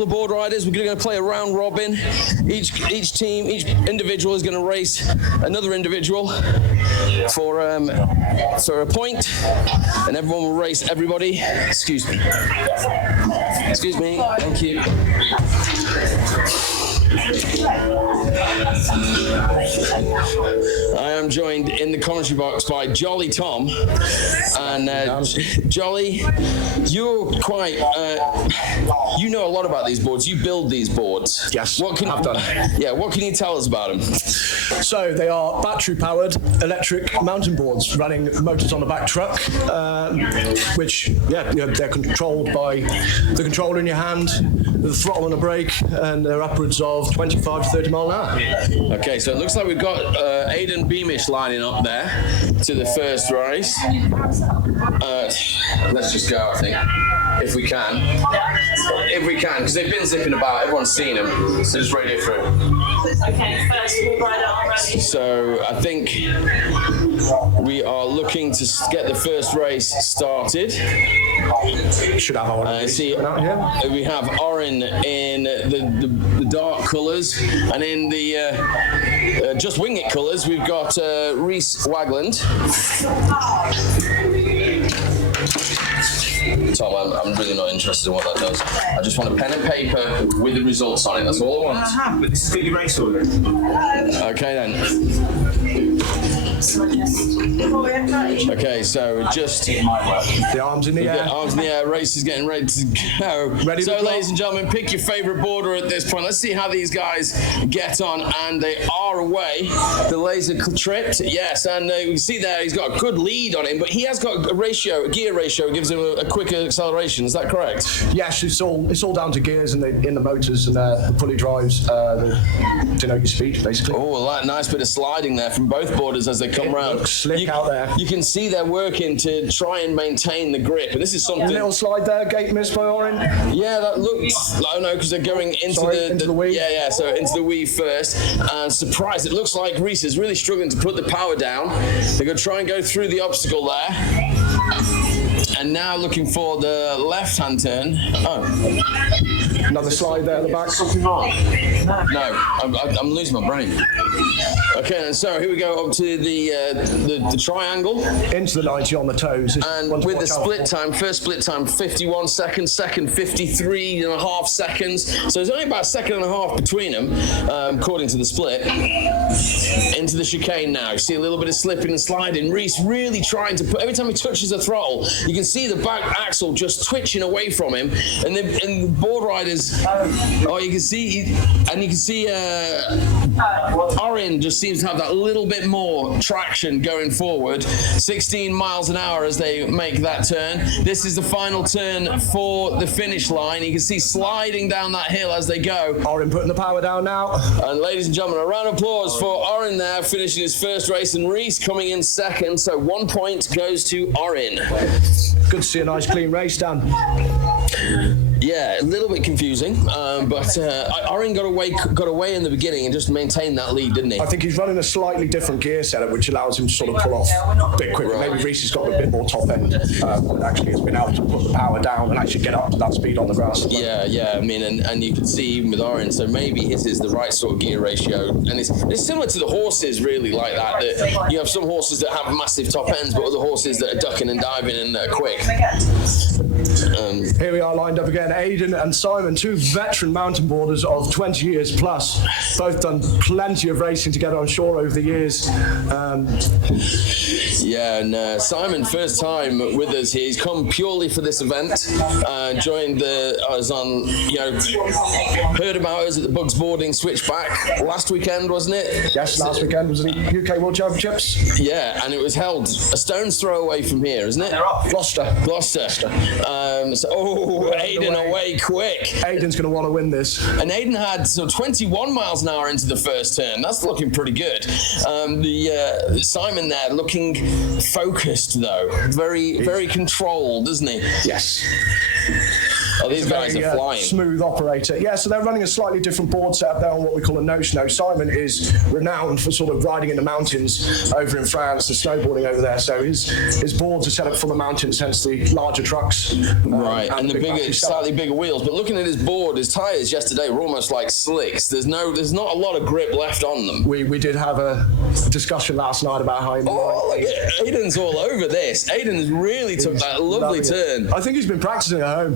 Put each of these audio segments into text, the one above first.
The board riders, we're going to play a round robin. Each individual is going to race another individual for a point, and everyone will race everybody. Excuse me. Thank you. I am joined in the commentary box by Jolly Tom, and Jolly, you're quite, you know a lot about these boards. You build these boards. Yes, I've done. Yeah, what can you tell us about them? So they are battery-powered electric mountain boards running motors on the back truck, which, they're controlled by the controller in your hand, with a throttle and a brake, and they're upwards of 25 to 30 mile an hour. Okay, so it looks like we've got Aidan Beamish lining up there to the first race. Let's just go, I think, if we can. If we can, because they've been zipping about, everyone's seen them, so just radio through. Okay, first we'll ride out already. So I think we are looking to get the first race started. Should have our see, we have Orin in the dark colours, and in the just wing it colours, we've got Reese Wagland. Tom, I'm really not interested in what that does. I just want a pen and paper with the results on it. That's all I want. But this is the race order. Okay then. Okay, so just the arms in the air. Arms in the air. Race is getting ready to go. Ladies and gentlemen, pick your favourite boarder at this point. Let's see how these guys get on, and they are away. The laser tripped, yes, and you can see there he's got a good lead on him, but he has got a gear ratio, gives him a quicker acceleration. Is that correct? Yes, it's all down to gears in the motors and the pulley drives to denote your speed, basically. Oh, well, nice bit of sliding there from both boarders as they come round. Looks slick out there. You can see they're working to try and maintain the grip, and this is something. A little slide there, gate missed by Orin. Yeah, that looks. Oh no, because they're going into the weave. Yeah, so into the weave first. And surprise, it looks like Reese is really struggling to put the power down. They're going to try and go through the obstacle there. And now looking for the left-hand turn. Oh. Another slide there at the back. Something wrong? No, I'm losing my brain. Okay, and so here we go up to the triangle. Into the 90 on the toes. And with the split time, first split time 51 seconds, second 53.5 seconds. So there's only about a second and a half between them, according to the split. Into the chicane now. You see a little bit of slipping and sliding. Reese really trying to put, every time he touches the throttle, you can see the back axle just twitching away from him. And the board riders, you can see, Orin just seems to have that little bit more traction going forward. 16 miles an hour as they make that turn. This is the final turn for the finish line. You can see sliding down that hill as they go. Orin putting the power down now. And ladies and gentlemen, a round of applause for Orin there, finishing his first race, and Reese coming in second. So 1 point goes to Orin. Good to see a nice clean race, Dan. Yeah, a little bit confusing, but Orin got away in the beginning and just maintained that lead, didn't he? I think he's running a slightly different gear setup, which allows him to sort of pull off a bit quicker. Right. Maybe Reese has got a bit more top end, and actually has been able to put the power down and actually get up to that speed on the grass. Yeah, I mean, and you can see even with Orin, so maybe his is the right sort of gear ratio, and it's similar to the horses, really, like that you have some horses that have massive top ends, but other horses that are ducking and diving and quick. Here we are lined up again. Aidan and Simon, two veteran mountain boarders of 20 years plus, both done plenty of racing together on shore over the years. Simon, first time with us here. He's come purely for this event. Joined heard about us at the Bowood Switchback last weekend, wasn't it? Yes, last weekend was the UK World Championships. Yeah, and it was held a stone's throw away from here, isn't it? Gloucester. Aidan away quick. Aidan's going to want to win this. And Aidan had 21 miles an hour into the first turn. That's looking pretty good. Simon there looking focused though, very controlled, isn't he? Yes. Oh, these guys are flying. Smooth operator. Yeah, so they're running a slightly different board setup there on what we call a no-snow. Simon is renowned for sort of riding in the mountains over in France and snowboarding over there. So his boards are set up for the mountains, hence the larger trucks. Right, and the bigger, slightly bigger wheels. But looking at his board, his tyres yesterday were almost like slicks. There's not a lot of grip left on them. We did have a discussion last night about how. Oh, look at Aiden's all over this. Aiden's really took that lovely turn. I think he's been practicing at home.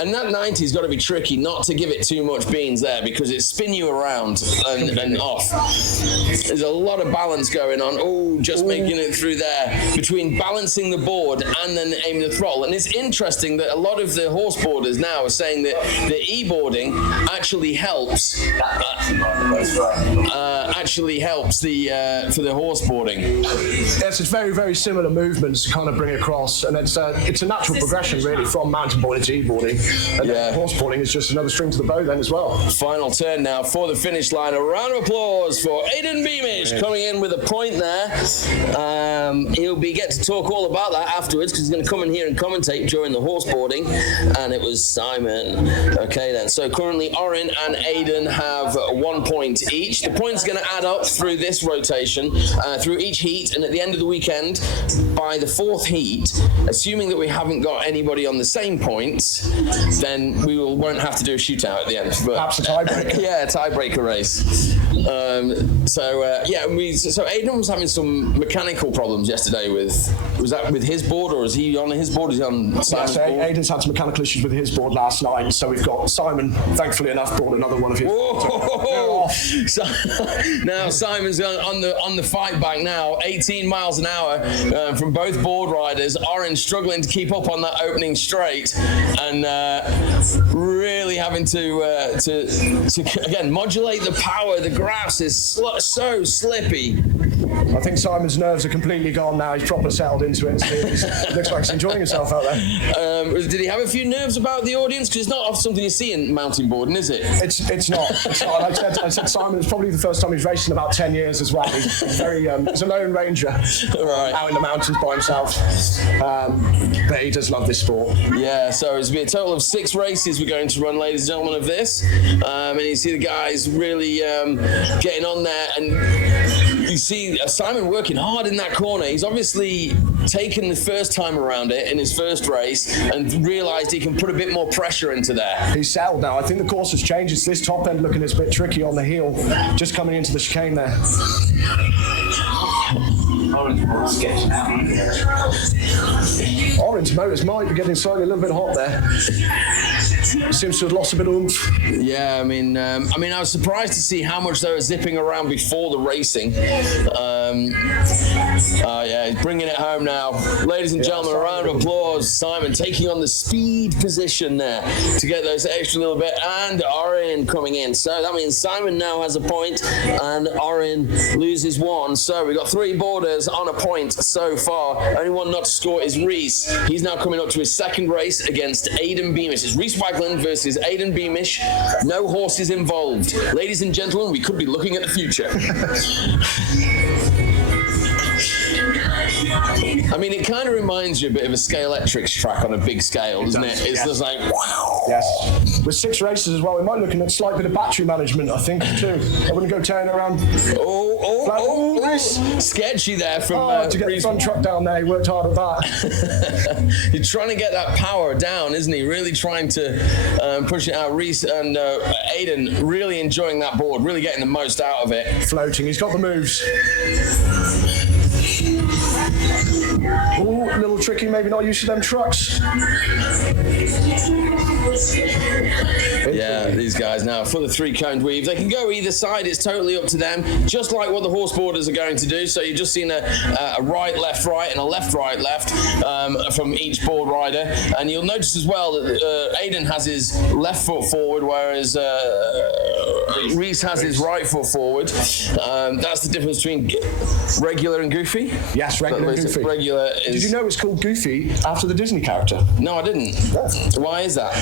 And that 90's got to be tricky not to give it too much beans there, because it spin you around and off. There's a lot of balance going on. Oh, just making it through there between balancing the board and then aiming the throttle. And it's interesting that a lot of the horseboarders now are saying that the e-boarding actually helps for the horseboarding. Yes, it's very, very similar movements to kind of bring across, and it's a natural progression really from mountain boarding to e-boarding, and horseboarding is just another string to the bow then as well. Final turn now for the finish line. A round of applause for Aiden Beamish coming in with a point there. He'll get to talk all about that afterwards, because he's going to come in here and commentate during the horseboarding, and it was Simon. Okay then, so currently Orin and Aiden have 1 point each. The points going to add up through this rotation, through each heat, and at the end of the weekend, by the fourth heat, assuming that we haven't got anybody on the same points, then we won't have to do a shootout at the end. But, perhaps a tiebreaker. Yeah, a tiebreaker race. So Aiden was having some mechanical problems yesterday was that with his board, or is he on his board? Is he on Simon's board? Aiden's had some mechanical issues with his board last night, so we've got Simon, thankfully enough, brought another one of his. Whoa! So, now Simon's on the fight back now, 18 miles an hour from both board riders. Orange struggling to keep up on that opening straight, and really having to again modulate the power. The grass is so slippy. I think Simon's nerves are completely gone now. He's proper settled into it. So looks like he's enjoying himself out there. Did he have a few nerves about the audience? Because it's not something you see in mountain boarding, is it? It's not. I said Simon, it's probably the first time he's raced in about 10 years as well. He's very, he's a lone ranger out in the mountains by himself. But he does love this sport. Yeah, so it's been a total of 6 races we're going to run, ladies and gentlemen, of this. And you see the guys really getting on there, and you see Simon working hard in that corner. He's obviously taken the first time around it in his first race and realised he can put a bit more pressure into there. He's settled now. I think the course has changed. It's this top end looking a bit tricky on the heel, just coming into the chicane there. Orange motors might be getting slightly a little bit hot there. Seems to have lost a bit of oomph. Yeah, I mean, I was surprised to see how much they were zipping around before the racing. Yeah, he's bringing it home now. Ladies and gentlemen, a round of applause. Simon taking on the speed position there to get those extra little bit, and Orin coming in. So that means Simon now has a point, and Orin loses 1. So we've got 3 boarders on a point so far. Only one not to score is Reese. He's now coming up to his second race against Aiden Beamish. It's Reese Wagland versus Aiden Beamish. No horses involved. Ladies and gentlemen, we could be looking at the future. I mean, it kind of reminds you a bit of a Scalextrics track on a big scale, doesn't it? It's just like, wow. Yes. With 6 races as well, we might be looking at a slight bit of battery management, I think, too. I wouldn't go turning around. Sketchy there from to get the front truck down there, he worked hard at that. He's trying to get that power down, isn't he? Really trying to push it out. Reese and Aiden really enjoying that board, really getting the most out of it. Floating, he's got the moves. Ooh, a little tricky, maybe not used to them trucks. Yeah, these guys now for the 3-coned weave. They can go either side, it's totally up to them, just like what the horseboarders are going to do. So you've just seen a right, left, right, and a left, right, left from each board rider. And you'll notice as well that Aiden has his left foot forward, whereas Reese has his right foot forward. That's the difference between regular and goofy. Yes, regular and goofy. Regular is... Did you know it's called Goofy after the Disney character? No, I didn't. Yeah. Why is that?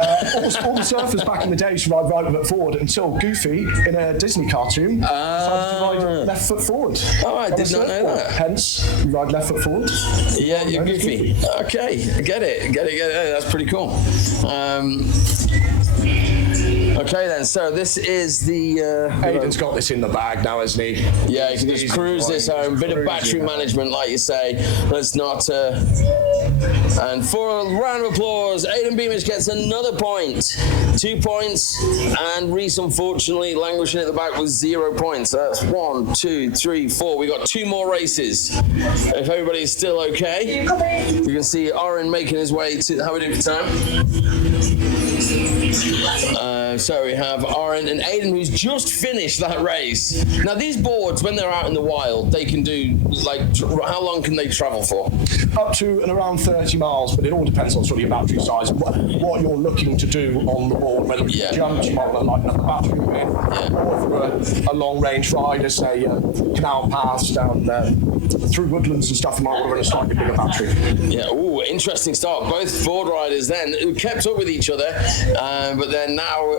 All the surfers back in the day used to ride right foot forward until Goofy, in a Disney cartoon, decided to ride left foot forward. Oh, I did not know that. Hence, you ride left foot forward. Yeah, you're Goofy. Okay, get it. That's pretty cool. Okay then, so this is the... Aidan's got this in the bag now, hasn't he? Yeah, you can just cruise this home. Bit of battery management, like you say. Let's not... And for a round of applause, Aidan Beamish gets another point. 2 points, and Reese, unfortunately, languishing at the back with 0 points. That's 1, 2, 3, 4. We got 2 more races. If everybody's still okay, you can see Oren making his way to... How are we doing for time? So we have Oren and Aidan, who's just finished that race. Now these boards, when they're out in the wild, they can do, like, how long can they travel for? Up to and around 30 miles, but it all depends on sort of your battery size and what you're looking to do on the board. Whether it's jumps, you might like another battery win, or for a long range ride, say canal paths down through woodlands and stuff, you might want to run a slightly bigger battery. Yeah, ooh, interesting start. Both board riders then who kept up with each other, but then now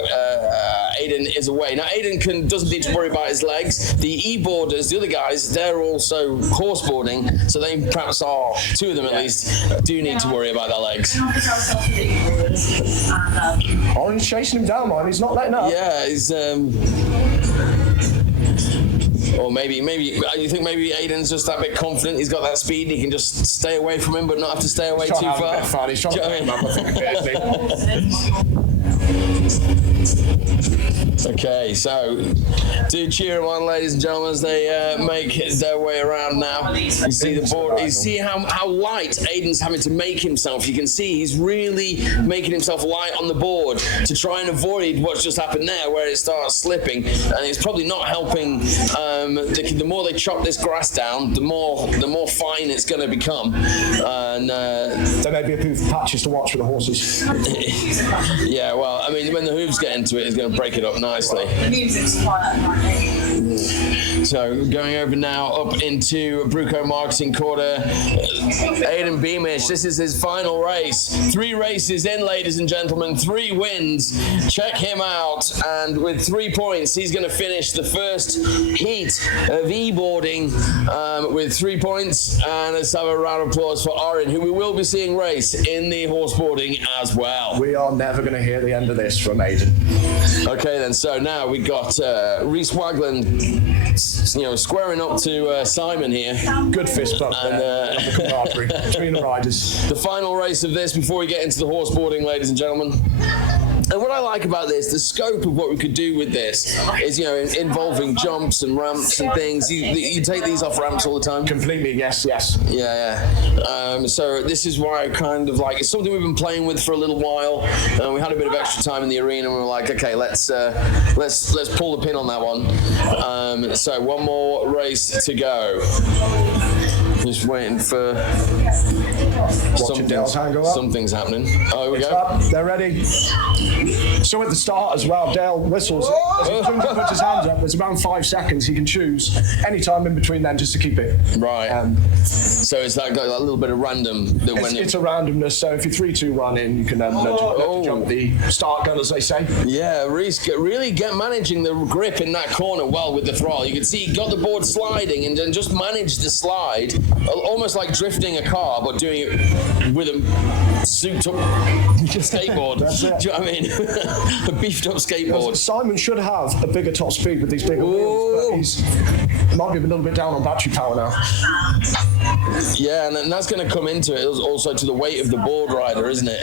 Aidan is away. Now Aidan doesn't need to worry about his legs. The e-boarders, the other guys, they're also horseboarding, so they perhaps are, 2 of them at least, do need to worry about their legs. Orange chasing him down, man. He's not letting up. Yeah, he's... Or maybe you think maybe Aidan's just that bit confident. He's got that speed. He can just stay away from him, but not have to stay away too far. He's trying to make him up, I think. Okay, so do cheer them on, ladies and gentlemen, as they make their way around now. You see the board. You see how light Aidan's having to make himself. You can see he's really making himself light on the board to try and avoid what's just happened there, where it starts slipping, and it's probably not helping. The more they chop this grass down, the more fine it's going to become. And there may be a few patches to watch for the horses. Yeah, well, I mean, when the hooves get into it, it's going to break it up nicely. So going over now up into Bruco Marketing Quarter, Aidan Beamish, this is his final race. 3 races in, ladies and gentlemen, 3 wins. Check him out, and with 3 points, he's going to finish the first heat of e-boarding with 3 points. And let's have a round of applause for Oren, who we will be seeing race in the horseboarding as well. We are never going to hear the end of this from Aidan. Okay then, so now we got Reese Wagland, squaring up to Simon here. Good fist bump and the camaraderie between the riders. The final race of this before we get into the horseboarding, ladies and gentlemen. And what I like about this, the scope of what we could do with this is, involving jumps and ramps and things. You take these off ramps all the time? Completely, yes. Yeah. So this is why I kind of like, it's something we've been playing with for a little while. We had a bit of extra time in the arena, and we were like, okay, let's pull the pin on that one. So one more race to go. Just waiting for something's happening. Oh, here we go. Up. They're ready. So at the start as well, Dale whistles. As he puts his hands up, there's around 5 seconds he can choose any time in between then just to keep it. Right. So it's that got a little bit of random. It's a randomness. So if you're 3, 2, 1 in, you can jump the start gun, as they say. Yeah, Reese really managing the grip in that corner well with the throttle. You can see he got the board sliding and then just managed the slide, almost like drifting a car, but doing it with a souped up skateboard. That's it. Do you know what I mean? A beefed up skateboard. Simon should have a bigger top speed with these bigger wheels, but he's might be a little bit down on battery power now. Yeah, and that's going to come into it also to the weight of the board rider, isn't it?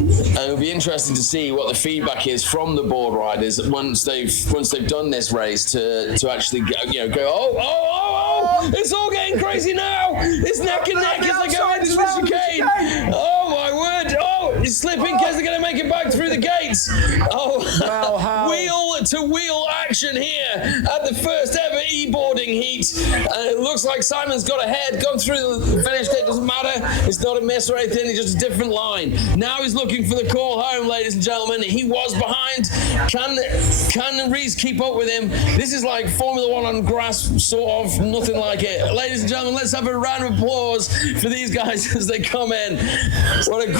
And it'll be interesting to see what the feedback is from the board riders once they've done this race to actually go, it's all getting crazy now. It's neck and neck as they go into the chicane. Oh my word! Oh, it's slipping because they're going to make it back through the gates. Oh, wheel to wheel action here at the first ever e-boarding heat. And it looks looks like Simon's got ahead, gone through the finish gate, doesn't matter. It's not a miss or anything, it's just a different line. Now he's looking for the call home, ladies and gentlemen. He was behind. Can Rees keep up with him? This is like Formula One on grass, sort of, nothing like it. Ladies and gentlemen, let's have a round of applause for these guys as they come in. What a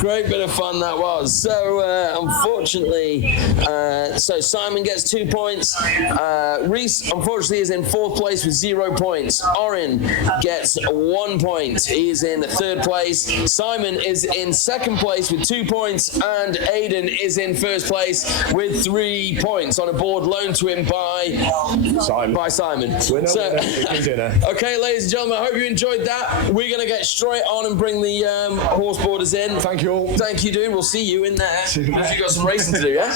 great bit of fun that was. So, unfortunately, so Simon gets 2 points. Rees, unfortunately, is in 4th place with 0 points. Orin gets 1 point. He is in 3rd place. Simon is in 2nd place with 2 points. And Aidan is in 1st place with 3 points on a board loaned to him by Simon. Okay, ladies and gentlemen, I hope you enjoyed that. We're going to get straight on and bring the horseboarders in. Thank you all. Thank you, dude. We'll see you in there. You've got some racing to do, yeah?